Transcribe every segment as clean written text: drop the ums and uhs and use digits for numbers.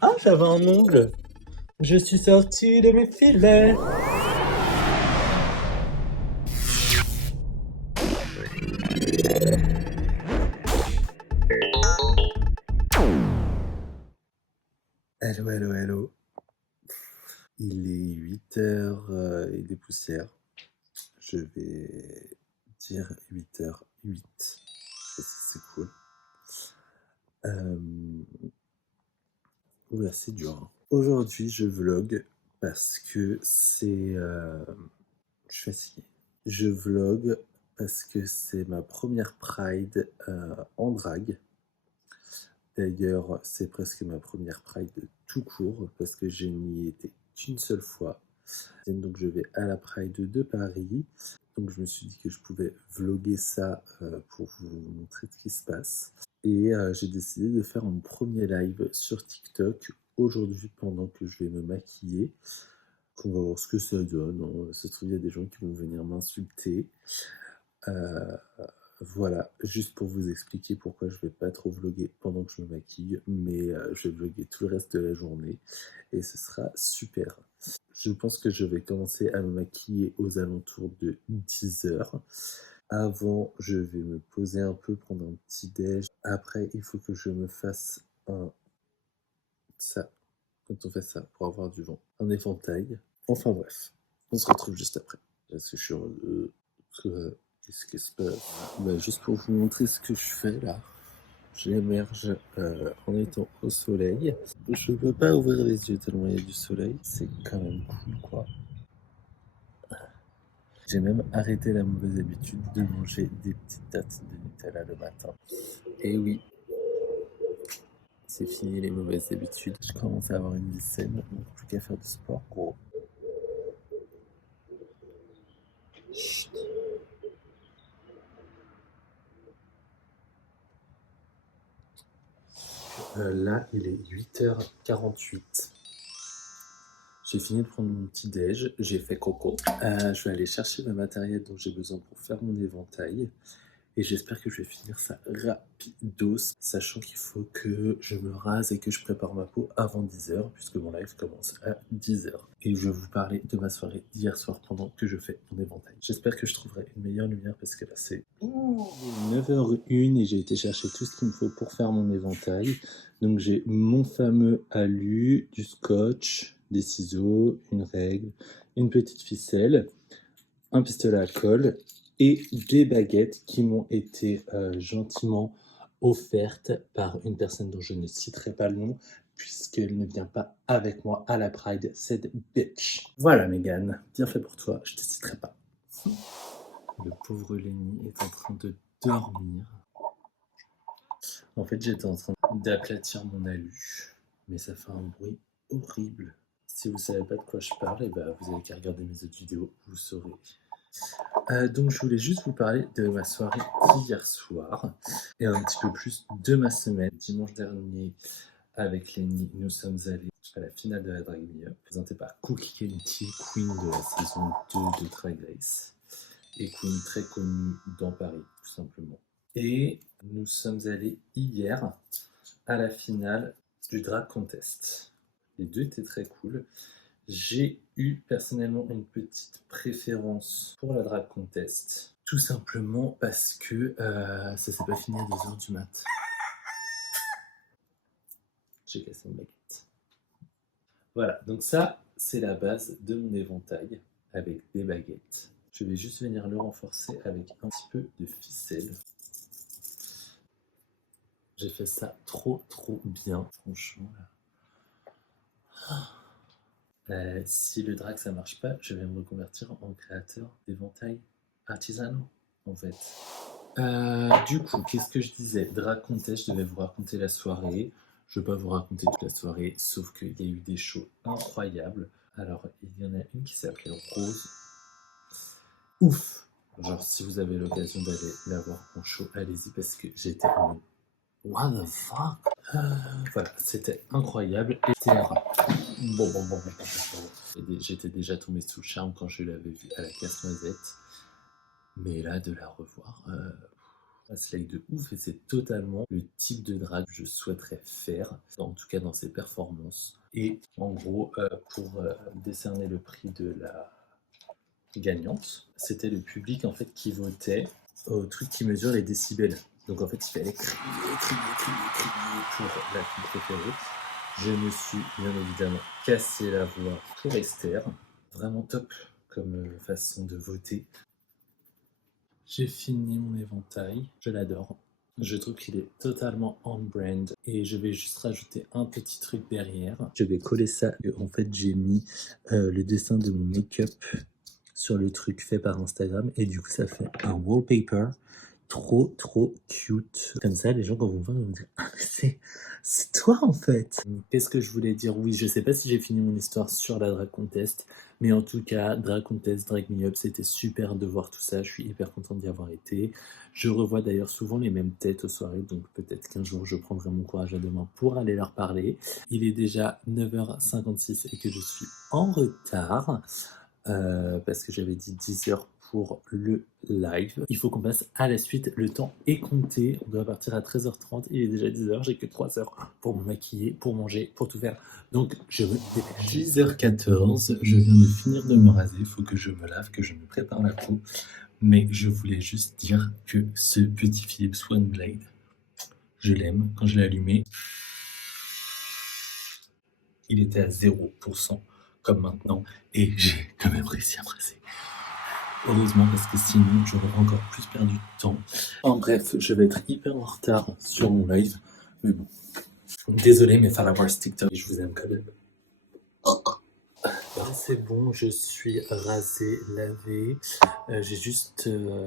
Ah, j'avais un ongle. Je suis sorti de mes filets. Hello, hello, hello. Il est 8h et des poussières. Je vais dire 8h08 parce que c'est cool. Oula, c'est dur, hein. Aujourd'hui, je vlog parce que c'est... je suis fatigué. Je vlog parce que c'est ma première Pride en drague. D'ailleurs, c'est presque ma première Pride tout court parce que je n'y étais qu'une seule fois. Et donc, je vais à la Pride de Paris. Donc, je me suis dit que je pouvais vlogger ça pour vous montrer ce qui se passe. Et j'ai décidé de faire mon premier live sur TikTok aujourd'hui pendant que je vais me maquiller. On va voir ce que ça donne. Ça se trouve, il y a des gens qui vont venir m'insulter. Voilà, juste pour vous expliquer pourquoi je vais pas trop vlogger pendant que je me maquille, mais je vais vlogger tout le reste de la journée et ce sera super. Je pense que je vais commencer à me maquiller aux alentours de 10h. Avant, je vais me poser un peu, prendre un petit déj. Après, il faut que je me fasse ça, quand on fait ça, pour avoir du vent, un éventail. Enfin bref, on se retrouve juste après. Parce que je suis heureux. Qu'est-ce qui se passe? Juste pour vous montrer ce que je fais là, j'émerge en étant au soleil. Je peux pas ouvrir les yeux tellement il y a du soleil, c'est quand même cool quoi. J'ai même arrêté la mauvaise habitude de manger des petites tartes de Nutella le matin. Et oui, c'est fini les mauvaises habitudes. Je commence à avoir une vie saine, donc plus qu'à faire du sport, gros. Chut. Là, il est 8h48. J'ai fini de prendre mon petit déj, j'ai fait coco. Je vais aller chercher le matériel dont j'ai besoin pour faire mon éventail. Et j'espère que je vais finir ça rapidos, sachant qu'il faut que je me rase et que je prépare ma peau avant 10h, puisque mon live commence à 10h. Et je vais vous parler de ma soirée d'hier soir pendant que je fais mon éventail. J'espère que je trouverai une meilleure lumière, parce que là c'est 9h01 et j'ai été chercher tout ce qu'il me faut pour faire mon éventail. Donc j'ai mon fameux alu, du scotch, des ciseaux, une règle, une petite ficelle, un pistolet à colle et des baguettes qui m'ont été gentiment offertes par une personne dont je ne citerai pas le nom puisqu'elle ne vient pas avec moi à la Pride, cette bitch. Voilà Megan, bien fait pour toi, je te citerai pas. Le pauvre Lenny est en train de dormir. En fait, j'étais en train d'aplatir mon alu, mais ça fait un bruit horrible. Si vous savez pas de quoi je parle, et vous avez qu'à regarder mes autres vidéos, vous saurez. Donc je voulais juste vous parler de ma soirée d'hier soir et un petit peu plus de ma semaine. Dimanche dernier, avec Lenny, nous sommes allés à la finale de la Drag Me Up, présentée par Cookie Kennedy, queen de la saison 2 de Drag Race et queen très connue dans Paris, tout simplement. Et nous sommes allés hier à la finale du Drag Contest. Les deux étaient très cool. J'ai eu personnellement une petite préférence pour la Drag Contest, tout simplement parce que ça s'est pas fini à 2h du mat. J'ai cassé une baguette. Voilà, donc ça, c'est la base de mon éventail avec des baguettes. Je vais juste venir le renforcer avec un petit peu de ficelle. J'ai fait ça trop bien, franchement. Si le drag ça marche pas, je vais me reconvertir en créateur d'éventails artisanaux en fait. Du coup, qu'est-ce que je disais? Drag Contest, je devais vous raconter la soirée. Je vais pas vous raconter toute la soirée, sauf qu'il y a eu des shows incroyables. Alors, il y en a une qui s'appelait Rose. Ouf! Genre, si vous avez l'occasion d'aller la voir en show, allez-y parce que j'étais en what the fuck? Voilà, c'était incroyable. Et j'étais déjà tombé sous le charme quand je l'avais vue à la Casse-Noisette. Mais là, de la revoir, un slay de ouf et c'est totalement le type de drag que je souhaiterais faire, en tout cas dans ses performances. Et en gros, pour décerner le prix de la gagnante, c'était le public en fait qui votait au truc qui mesure les décibels. Donc en fait, il fallait crier pour la fille préférée. Je me suis bien évidemment cassé la voix pour Esther. Vraiment top comme façon de voter. J'ai fini mon éventail, je l'adore. Je trouve qu'il est totalement on-brand et je vais juste rajouter un petit truc derrière. Je vais coller ça. En fait, j'ai mis le dessin de mon make-up sur le truc fait par Instagram et du coup, ça fait un wallpaper trop cute. Comme ça, les gens quand vont me voir, ils vont dire « Ah, mais c'est toi en fait !» Qu'est-ce que je voulais dire? Oui, je sais pas si j'ai fini mon histoire sur la Drag Contest, mais en tout cas, Drag Contest, Drag Me Up, c'était super de voir tout ça. Je suis hyper content d'y avoir été. Je revois d'ailleurs souvent les mêmes têtes aux soirées, donc peut-être qu'un jour je prendrai mon courage à deux mains pour aller leur parler. Il est déjà 9h56 et que je suis en retard parce que j'avais dit 10h pour le live. Il faut qu'on passe à la suite. Le temps est compté. On doit partir à 13h30. Il est déjà 10h. J'ai que 3 heures pour me maquiller, pour manger, pour tout faire. Donc, je me dépêche. 10h14. Je viens de finir de me raser. Il faut que je me lave, que je me prépare la peau. Mais je voulais juste dire que ce petit Philips One Blade, je l'aime. Quand je l'ai allumé, il était à 0%. Comme maintenant, et j'ai quand même réussi à me raser. Heureusement, parce que sinon, j'aurais encore plus perdu de temps. En bref, je vais être hyper en retard sur mon live, mais bon. Désolé, mes followers TikTok, je vous aime quand même. C'est bon, je suis rasé, lavé.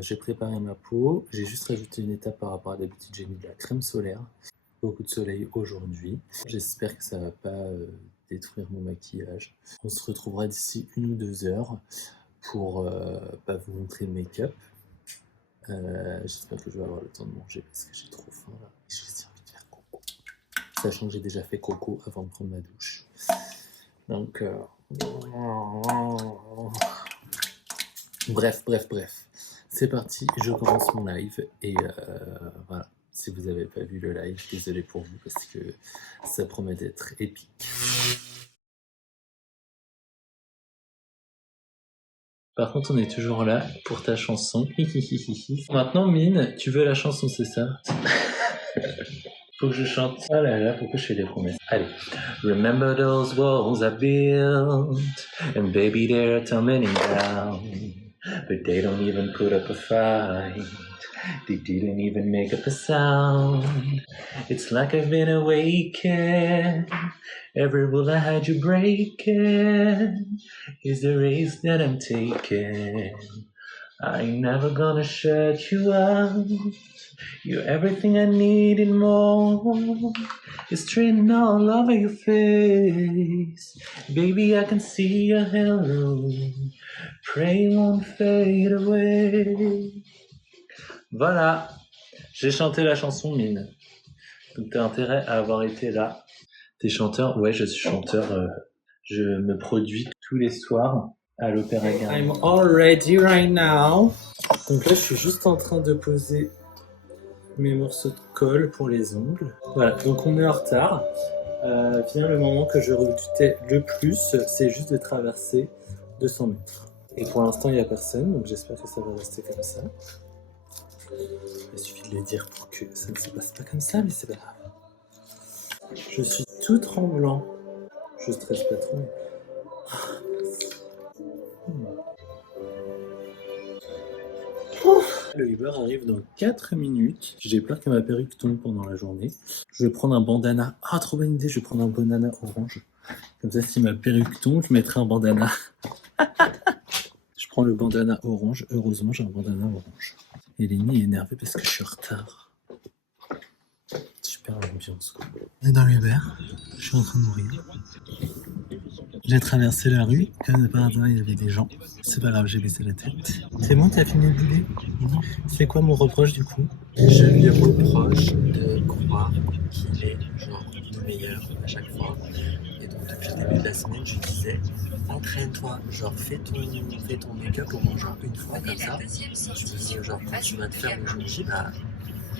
J'ai préparé ma peau. J'ai juste rajouté une étape par rapport à d'habitude. J'ai mis de la crème solaire. Beaucoup de soleil aujourd'hui. J'espère que ça va pas détruire mon maquillage. On se retrouvera d'ici 1 ou 2 heures pour vous montrer le make-up. J'espère que je vais avoir le temps de manger parce que j'ai trop faim là. J'ai aussi envie de faire coco. Sachant que j'ai déjà fait coco avant de prendre ma douche. Donc, bref. C'est parti, je commence mon live et voilà. Si vous n'avez pas vu le live, désolé pour vous parce que ça promet d'être épique. Par contre, on est toujours là pour ta chanson. Maintenant, Mine, tu veux la chanson, c'est ça? Faut que je chante. Oh là là, pourquoi je fais des promesses? Allez. Remember those walls I built, and baby they're tumbling down, but they don't even put up a fight. They didn't even make up a sound. It's like I've been awakened. Every rule I had you breaking is the race that I'm taking. I ain't never gonna shut you out. You're everything I need and more. It's written all over your face. Baby, I can see your hello. Pray it won't fade away. Voilà, j'ai chanté la chanson, Mine. Donc t'as intérêt à avoir été là. T'es chanteur? Ouais, je suis chanteur. Je me produis tous les soirs à l'Opéra Garnier. I'm all ready right now. Donc là, je suis juste en train de poser mes morceaux de colle pour les ongles. Voilà, donc on est en retard. Vient le moment que je redoutais le plus, c'est juste de traverser 200 mètres. Et pour l'instant, il n'y a personne, donc j'espère que ça va rester comme ça. Il suffit de le dire pour que ça ne se passe pas comme ça, mais c'est pas grave. Je suis tout tremblant. Je stresse pas trop. Le Uber arrive dans 4 minutes. J'ai peur que ma perruque tombe pendant la journée. Je vais prendre un bandana. Ah, trop bonne idée, je vais prendre un bandana orange. Comme ça, si ma perruque tombe, je mettrai un bandana. Je prends le bandana orange. Heureusement, j'ai un bandana orange. Et Lenny est énervé parce que je suis en retard. Super l'ambiance, quoi. On est dans l'Uber. Je suis en train de mourir. J'ai traversé la rue, comme par hasard il y avait des gens. C'est pas grave, j'ai baissé la tête. C'est bon, t'as fini de bouler? C'est quoi mon reproche du coup? Je lui reproche de croire qu'il est genre le meilleur à chaque fois. Et donc depuis le début de la semaine, je disais entraîne-toi, genre fais ton make-up au moins genre une fois comme ça. Je dis genre quand tu vas te faire aujourd'hui, bah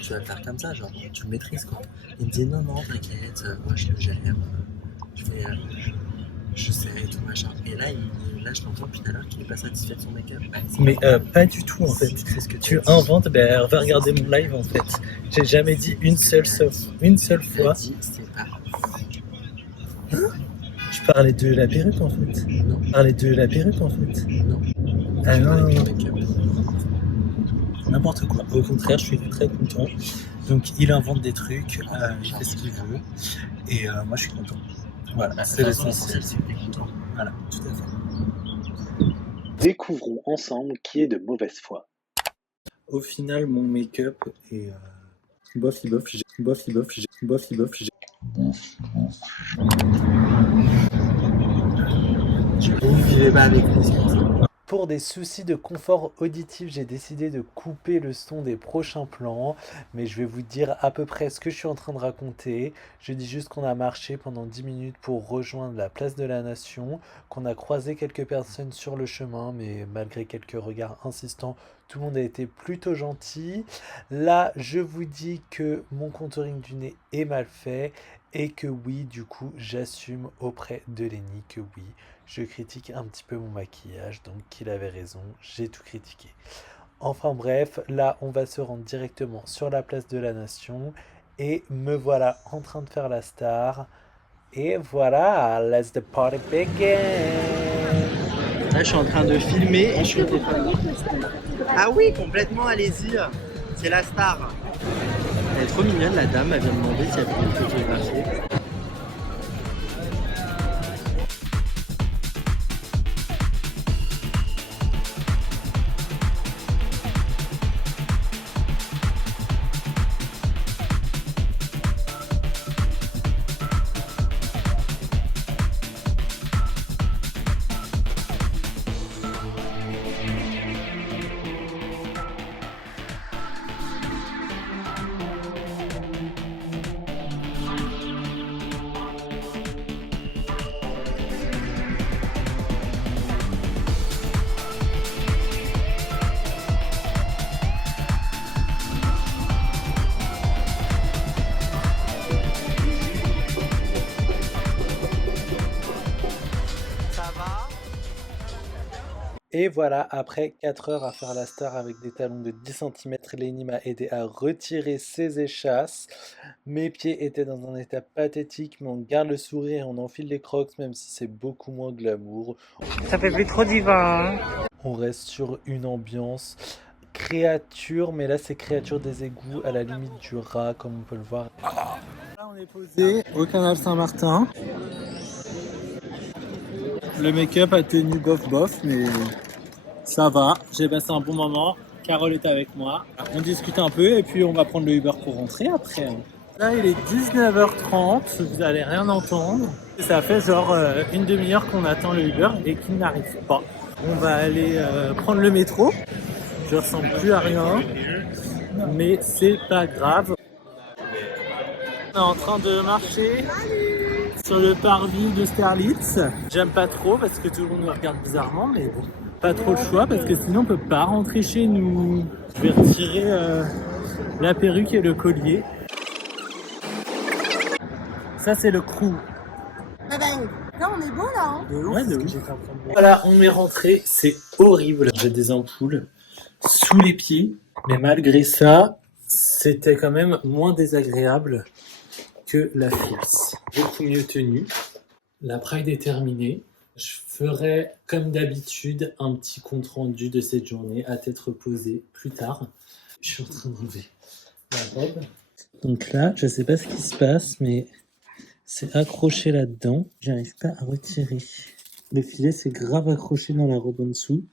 tu vas le faire comme ça, genre tu le maîtrises quoi. Il me dit non, non, t'inquiète, moi je le gère. Je fais, je sais et tout machin. Et là, là je l'entends depuis tout à l'heure qu'il est pas satisfait de son make-up. Mais pas du tout en fait. C'est ce que Tu inventes, va regarder mon live en fait. J'ai jamais dit une seule fois. Dit, c'est pas. Je parlais de la perruque en fait. Non. Je parlais de la perruque en fait. Non. Ah Je non, parlais non, du make-up. n'importe quoi. Au contraire, je suis très content. Donc il invente des trucs, il fait ce qu'il veut. Et moi je suis content. Voilà, c'est l'essentiel. C'est que t'es content. Voilà, tout à fait. Découvrons ensemble qui est de mauvaise foi. Au final, mon make-up est bof. Vous vivez pas avec nous, c'est pour ça. Pour des soucis de confort auditif, j'ai décidé de couper le son des prochains plans, mais je vais vous dire à peu près ce que je suis en train de raconter. Je dis juste qu'on a marché pendant 10 minutes pour rejoindre la place de la Nation, qu'on a croisé quelques personnes sur le chemin, mais malgré quelques regards insistants, tout le monde a été plutôt gentil. Là, je vous dis que mon contouring du nez est mal fait et que oui, du coup, j'assume auprès de Lenny que oui, je critique un petit peu mon maquillage, donc qu'il avait raison, j'ai tout critiqué. Enfin bref, là, on va se rendre directement sur la place de la Nation et me voilà en train de faire la star. Et voilà, let's the party begin! Là, je suis en train de filmer et je suis au téléphone. Ah oui, complètement, allez-y. C'est la star. Elle est trop mignonne, la dame. Elle vient de demander si elle peut me photographier. Et voilà, après 4 heures à faire la star avec des talons de 10 cm, Lenny m'a aidé à retirer ses échasses. Mes pieds étaient dans un état pathétique, mais on garde le sourire et on enfile les crocs, même si c'est beaucoup moins glamour. Ça fait plus trop divin. On reste sur une ambiance créature, mais là c'est créature des égouts à la limite du rat, comme on peut le voir. Là, on est posé au canal Saint-Martin. Le make-up a tenu bof, mais ça va. J'ai passé un bon moment. Carole est avec moi. On discute un peu et puis on va prendre le Uber pour rentrer après. Là, il est 19h30. Vous allez rien entendre. Ça fait genre une demi-heure qu'on attend le Uber et qu'il n'arrive pas. On va aller prendre le métro. Je ressemble plus à rien, mais c'est pas grave. On est en train de marcher sur le parvis de Sterlitz. J'aime pas trop parce que tout le monde me regarde bizarrement, mais bon, pas trop le choix parce que sinon on peut pas rentrer chez nous. Je vais retirer la perruque et le collier. Ça c'est le crew. Là on est beau là hein. Ouais, de ouf. Voilà, on est rentré, c'est horrible. J'ai des ampoules sous les pieds, mais malgré ça, c'était quand même moins désagréable que la Fierce. Beaucoup mieux tenue. La Pride est terminée. Je ferai, comme d'habitude, un petit compte-rendu de cette journée à tête reposée plus tard. Je suis en train d'enlever la robe. Donc là, je sais pas ce qui se passe, mais c'est accroché là-dedans. J'arrive pas à retirer. Le filet, c'est grave accroché dans la robe en dessous.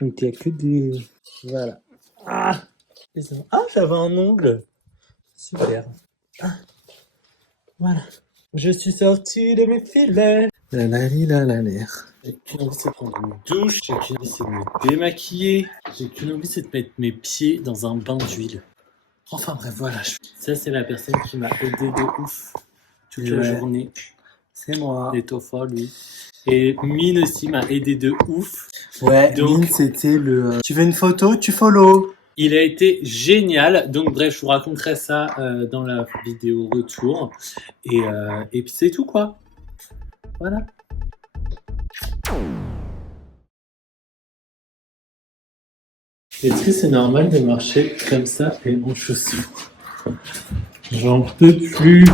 Donc il n'y a que des... Voilà. Ah, j'avais un ongle. Super. Ah. Voilà. Je suis sorti de mes filets. La l'air. J'ai qu'une envie, c'est de prendre une douche. J'ai qu'une envie, c'est de me démaquiller. J'ai qu'une envie, c'est de mettre mes pieds dans un bain d'huile. Enfin bref, voilà. Ça, c'est la personne qui m'a aidé de ouf toute la journée. C'est moi. Et Tofa, lui. Et Mine aussi m'a aidé de ouf. Ouais, donc Mine, c'était le... Tu veux une photo, tu follow. Il a été génial. Donc bref, je vous raconterai ça dans la vidéo retour. Et puis c'est tout quoi. Voilà. Est-ce que c'est normal de marcher comme ça et en chaussures? J'en peux plus.